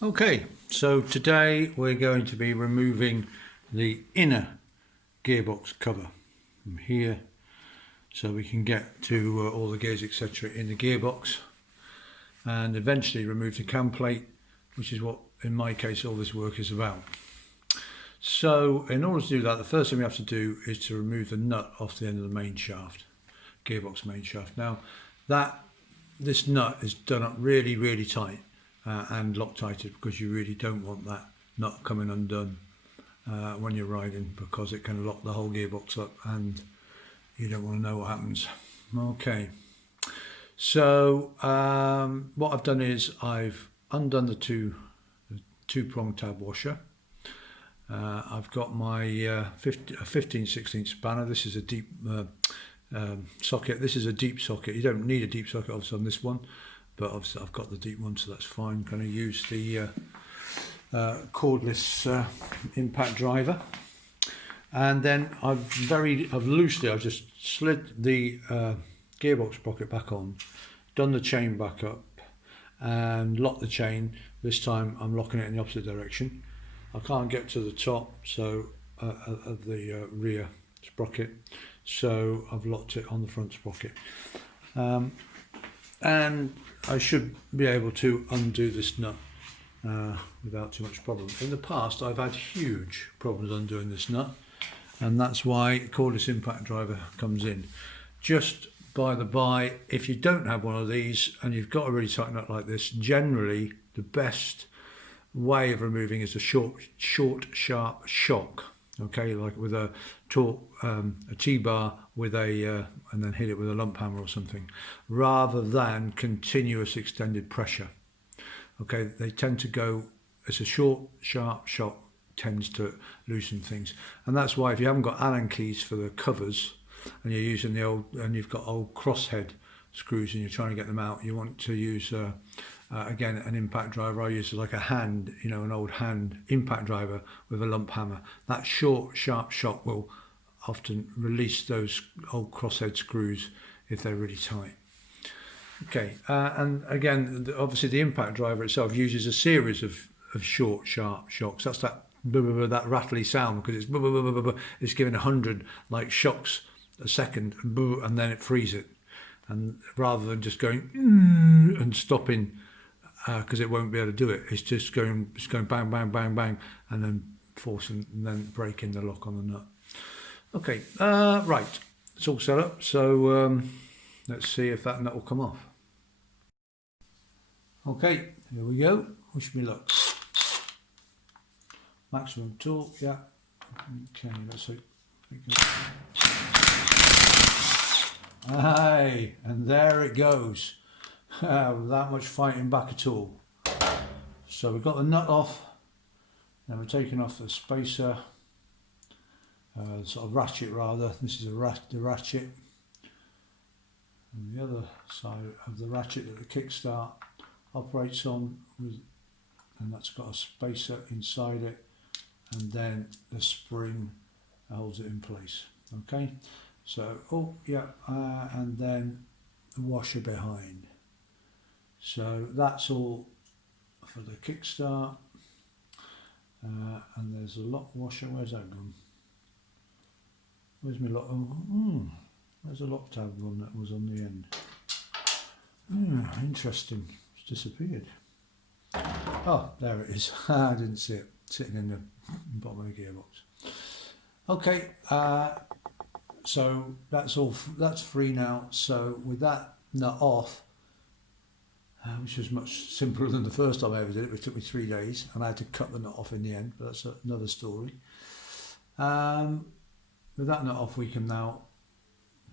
Okay, so today we're going to be removing the inner gearbox cover from here so we can get to all the gears etc in the gearbox and eventually remove the cam plate, which is what in my case all this work is about. So in order to do that, the first thing we have to do is to remove the nut off the end of the main shaft, gearbox main shaft. Now this nut is done up really tight and Loctited, because you really don't want that nut coming undone when you're riding, because it can lock the whole gearbox up and you don't want to know what happens. Okay, so what I've done is I've undone the two-prong tab washer. I've got my 15/16 spanner. This is a deep socket. This is a deep socket. You don't need a deep socket obviously on this one, but obviously I've got the deep one, so that's fine. I'm going to use the cordless impact driver, and then I've just slid the gearbox sprocket back on, done the chain back up and locked the chain. This time I'm locking it in the opposite direction. I can't get to the top of the rear sprocket, so I've locked it on the front sprocket, and I should be able to undo this nut without too much problem. In the past I've had huge problems undoing this nut, and that's why cordless impact driver comes in. Just by the by, if you don't have one of these and you've got a really tight nut like this, generally the best way of removing is a short sharp shock, okay, like with a T-bar with a and then hit it with a lump hammer or something, rather than continuous extended pressure. Okay, they tend to go, it's a short sharp shock tends to loosen things, and that's why if you haven't got Allen keys for the covers and you're using the old, and you've got old crosshead screws and you're trying to get them out, you want to use again an impact driver. I use like a hand, an old hand impact driver with a lump hammer. That short sharp shock will often release those old crosshead screws if they're really tight. Okay, and again, obviously the impact driver itself uses a series of short sharp shocks. That's that rattly sound, because it's giving 100 like shocks a second, and then it frees it. And rather than just going and stopping, because it won't be able to do it, it's just going bang bang bang bang, and then forcing and then breaking the lock on the nut. Okay, right, it's all set up, so let's see if that nut will come off. Okay, here we go. Wish me luck. Maximum torque, yeah. Okay, let's see. Aye, and there it goes, without much fighting back at all. So we've got the nut off, then we're taking off the spacer, sort of ratchet rather. This is the ratchet, and the other side of the ratchet that the kickstart operates on, and that's got a spacer inside it, and then the spring holds it in place. Okay. So, and then the washer behind. So that's all for the kickstart. And there's a lock washer. Where's that gone? Where's my lock? There's a lock tab one that was on the end. Interesting. It's disappeared. Oh, there it is. I didn't see it sitting in the bottom of the gearbox. Okay. So that's free now. So with that nut off, which was much simpler than the first time I ever did it, which took me 3 days, and I had to cut the nut off in the end, but that's another story. With that nut off, we can now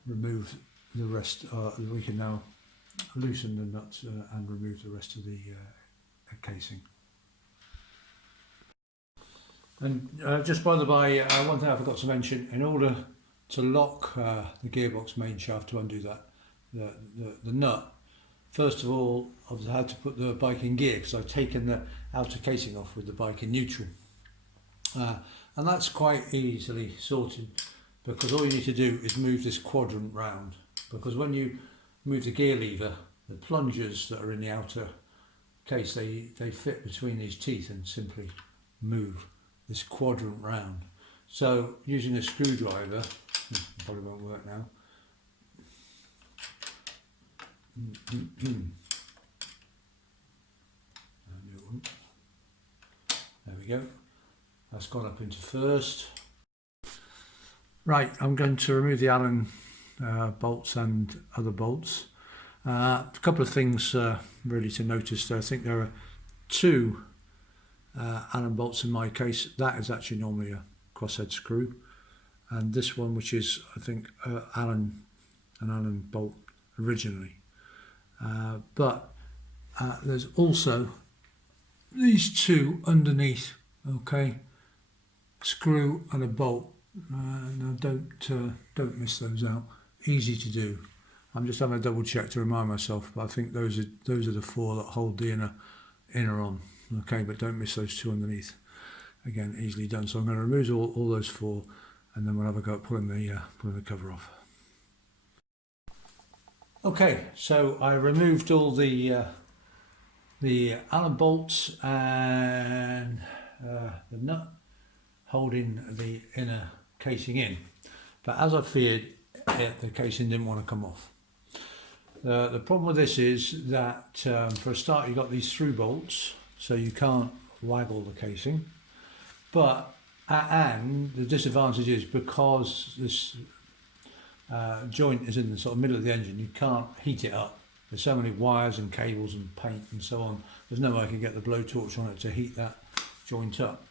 remove the rest. We can now loosen the nuts and remove the rest of the casing. And just by the by, one thing I forgot to mention, in order to lock the gearbox main shaft, to undo that, the nut, first of all I've had to put the bike in gear, because I've taken the outer casing off with the bike in neutral, and that's quite easily sorted, because all you need to do is move this quadrant round, because when you move the gear lever, the plungers that are in the outer case, they fit between these teeth and simply move this quadrant round. So using a screwdriver, probably won't work now. There we go. That's gone up into first. Right, I'm going to remove the Allen bolts and other bolts. A couple of things really to notice. I think there are two Allen bolts in my case. That is actually normally a crosshead screw, and this one, which is I think an Allen bolt originally, but there's also these two underneath. Okay, screw and a bolt. Now don't miss those out. Easy to do. I'm just having a double check to remind myself, but I think those are the four that hold the inner on. Okay, but don't miss those two underneath. Again, easily done. So I'm going to remove all those four, and then we'll have a go at pulling the cover off. Okay, so I removed all the Allen bolts and the nut holding the inner casing in, but as I feared, the casing didn't want to come off. The problem with this is that for a start you've got these through bolts, so you can't waggle the casing, but and the disadvantage is because this joint is in the sort of middle of the engine, you can't heat it up. There's so many wires and cables and paint and so on, there's no way I can get the blowtorch on it to heat that joint up.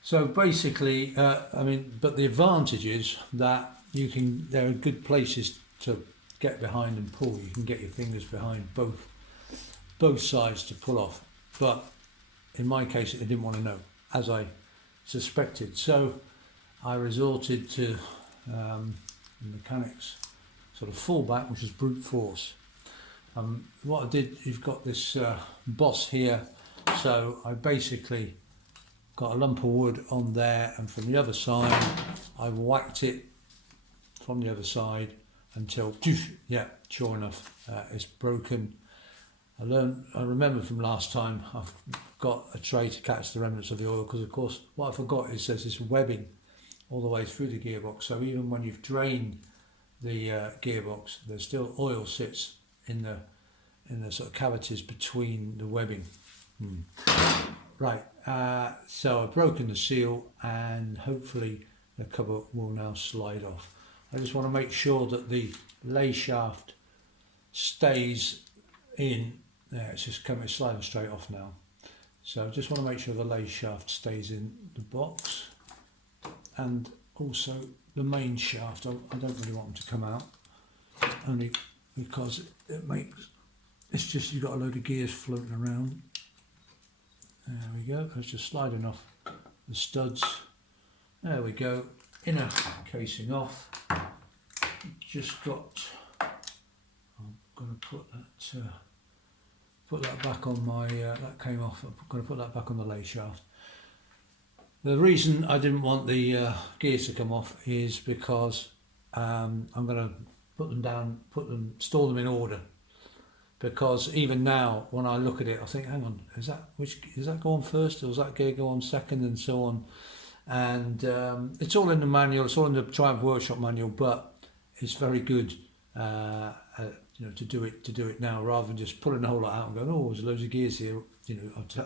So basically, I mean, but the advantage is that there are good places to get behind and pull. You can get your fingers behind both sides to pull off. But in my case, it didn't want to know, as I suspected. So I resorted to the mechanics sort of fallback, which is brute force. What I did, you've got this boss here, so I basically got a lump of wood on there, and from the other side I whacked it from the other side until, yeah, sure enough, it's broken. I remember from last time, I've got a tray to catch the remnants of the oil, because of course what I forgot is there's this webbing all the way through the gearbox, so even when you've drained the gearbox, there's still oil sits in the sort of cavities between the webbing. Right, so I've broken the seal, and hopefully the cover will now slide off. I just want to make sure that the lay shaft stays in there. It's just coming, sliding straight off now. So I just want to make sure the lay shaft stays in the box, and also the main shaft. I don't really want them to come out, only because it's just, you've got a load of gears floating around. There we go, it's just sliding off the studs. There we go, inner casing off. Just got, I'm going to put that back on my, that came off, I'm going to put that back on the lay shaft. The reason I didn't want the gears to come off is because I'm going to put them down, store them in order. Because even now, when I look at it, I think, hang on, does that go on first, or does that gear go on second, and so on? And it's all in the manual, it's all in the Triumph Workshop manual, but it's very good, to do it now, rather than just pulling the whole lot out and going, oh, there's loads of gears here.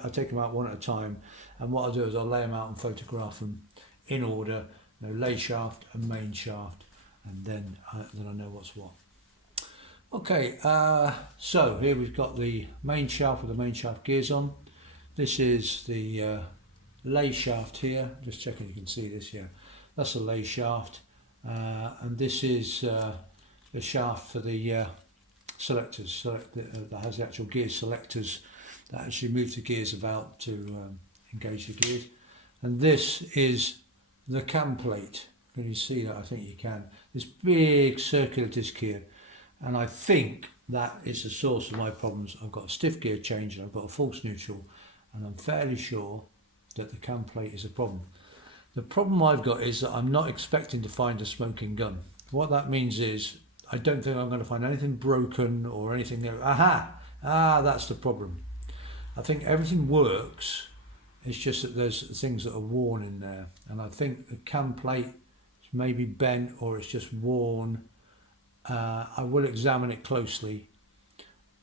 I take them out one at a time, and what I'll do is I'll lay them out and photograph them in order, lay shaft and main shaft, and then I know what's what. Okay, so here we've got the main shaft with the main shaft gears on. This is the lay shaft here, just checking you can see this here. That's the lay shaft, and this is the shaft for the selectors, that has the actual gear selectors that actually move the gears about to engage the gears. And this is the cam plate. Can you see that? I think you can. This big circular disc here. And I think that is the source of my problems. I've got a stiff gear change and I've got a false neutral, and I'm fairly sure that the cam plate is a problem. The problem I've got is that I'm not expecting to find a smoking gun. What that means is I don't think I'm going to find anything broken or anything there. That's the problem. I think everything works. It's just that there's things that are worn in there, and I think the cam plate is maybe bent or it's just worn. I will examine it closely,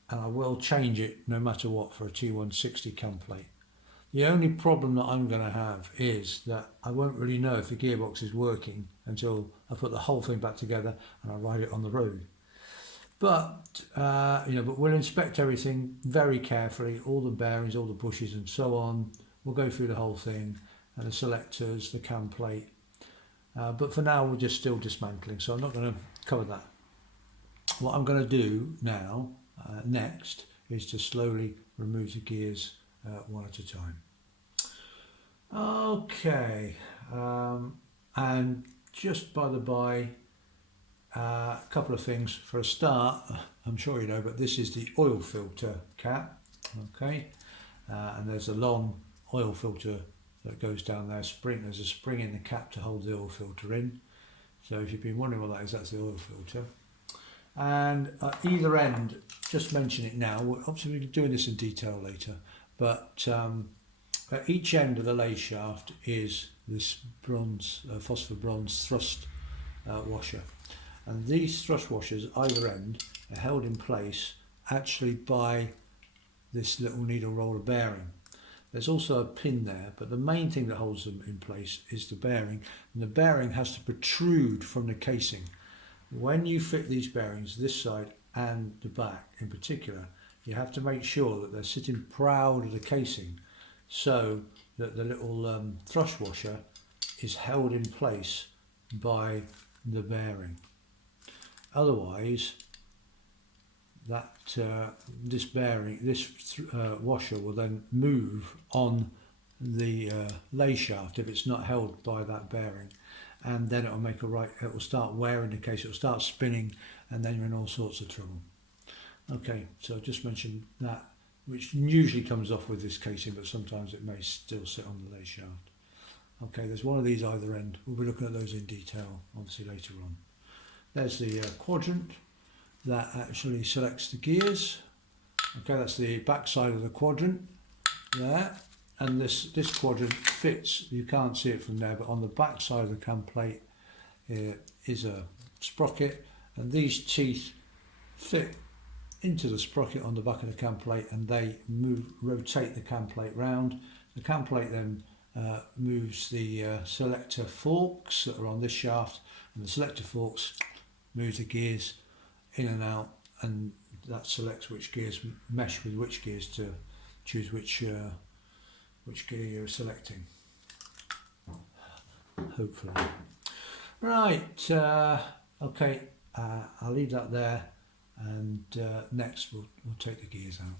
and I will change it no matter what for a T160 cam plate. The only problem that I'm going to have is that I won't really know if the gearbox is working until I put the whole thing back together and I ride it on the road. But but we'll inspect everything very carefully, all the bearings, all the bushes and so on. We'll go through the whole thing, and the selectors, the cam plate. But for now, we're just still dismantling, so I'm not going to cover that. What I'm going to do now, next, is to slowly remove the gears one at a time. Okay, and just by the by, a couple of things. For a start, I'm sure you know, but this is the oil filter cap, okay, and there's a long oil filter that goes down there. There's a spring in the cap to hold the oil filter in. So if you've been wondering what that is, that's the oil filter. And at either end, just mention it now, we'll obviously be doing this in detail later, but at each end of the lay shaft is this bronze, phosphor bronze thrust washer. And these thrust washers, either end, are held in place actually by this little needle roller bearing. There's also a pin there, but the main thing that holds them in place is the bearing, and the bearing has to protrude from the casing. When you fit these bearings, this side and the back in particular, you have to make sure that they're sitting proud of the casing so that the little thrust washer is held in place by the bearing. Otherwise, that this washer will then move on the lay shaft if it's not held by that bearing, and then it will start wearing the case, it will start spinning, and then you're in all sorts of trouble. Okay, so I just mentioned that, which usually comes off with this casing, but sometimes it may still sit on the lay shaft. Okay, there's one of these either end. We'll be looking at those in detail obviously later on. There's the quadrant that actually selects the gears. Okay, that's the back side of the quadrant there, and this quadrant fits, you can't see it from there, but on the back side of the cam plate is a sprocket, and these teeth fit into the sprocket on the back of the cam plate, and they rotate the cam plate round. The cam plate then moves the selector forks that are on this shaft, and the selector forks move the gears in and out, and that selects which gears mesh with which gears to choose which gear you're selecting, hopefully. Right, okay, I'll leave that there, and next we'll take the gears out.